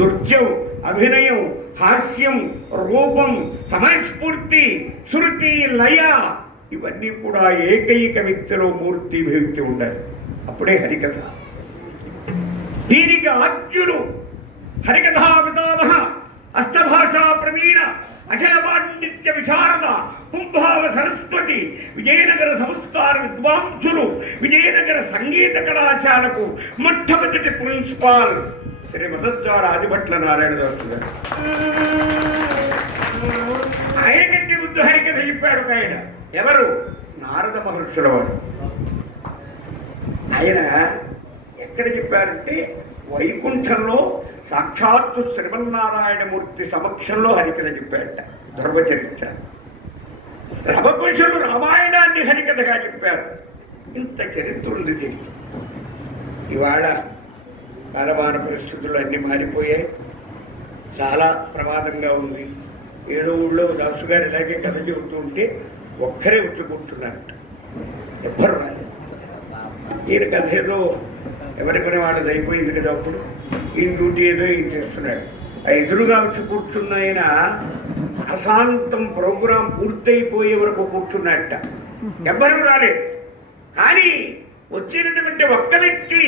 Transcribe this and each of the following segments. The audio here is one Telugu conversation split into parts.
నృత్యం అభినయం హాస్యం రూపం సమయస్ఫూర్తి శృతి లయ ఇవన్నీ కూడా ఏకైక వ్యక్తిలో మూర్తి భక్తి ఉండాలి. అప్పుడే హరికథ. దీనికి ఆద్యులు హరికథా పితామహ అష్టభాషా ప్రవీణ అఖిల పాండిత్య విశారద కుంభావ సరస్వతి విజయనగర సంస్థాన విద్వాంసులు విజయనగర సంగీత కళాశాలకు మొట్టమొదటి ప్రిన్సిపాల్. శ్రీ మదద్వార ఆదిభట్ల నారాయణ దాసు గారు ఆయన కంటే ముందు హరికథ చెప్పాడు ఒక ఆయన. ఎవరు? నారద మహర్షుల వారు. ఆయన ఎక్కడ చెప్పారంటే వైకుంఠంలో సాక్షాత్తు శ్రీమన్నారాయణమూర్తి సమక్షంలో హరికథ చెప్పాడట. ధర్మచరిత్ర. రమకుశులు రామాయణాన్ని హరికథగా చెప్పారు. ఇంత చరిత్ర ఉంది తెలియదు ఇవాళ కాలమాన పరిస్థితులు అన్నీ మారిపోయాయి. చాలా ప్రమాదంగా ఉంది. ఏడో ఊళ్ళో దాసు గారు ఇలాగే కథ చెబుతూ ఉంటే ఒక్కరే ఉచ్చుకుంటున్నారట. ఎవ్వరు రాలేదు. ఈయన కథ ఏదో ఎవరి పని వాళ్ళది అయిపోయింది కదా అప్పుడు. ఈయన డ్యూటీ ఏదో ఈయన చేస్తున్నాడు. ఆ ఎదురుగా వచ్చి కూర్చున్న ఆయన అశాంతం ప్రోగ్రాం పూర్తయిపోయే వరకు కూర్చున్నట్ట ఎవ్వరూ రాలేదు. కానీ వచ్చినటువంటి ఒక్క వ్యక్తి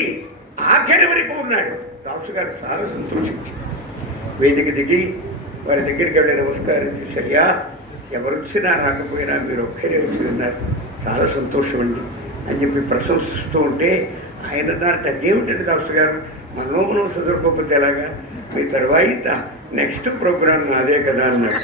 ఆఖరి వరకు ఉన్నాడు. దాసు గారు చాలా సంతోషించి వేదిక దిగి వారి దగ్గరికి వెళ్ళి నమస్కారం చేశాయ్యా ఎవరు వచ్చినా రాకపోయినా మీరు ఒక్కరే వచ్చి ఉన్నారు చాలా సంతోషం అండి అని చెప్పి ప్రశంసిస్తూ ఉంటే ఆయన దాని అదేమిటండి దాసు గారు? మనోమనం చదువుకోకపోతే ఎలాగా? మీ తర్వాత నెక్స్ట్ ప్రోగ్రామ్ నాదే కదా అన్నాడు.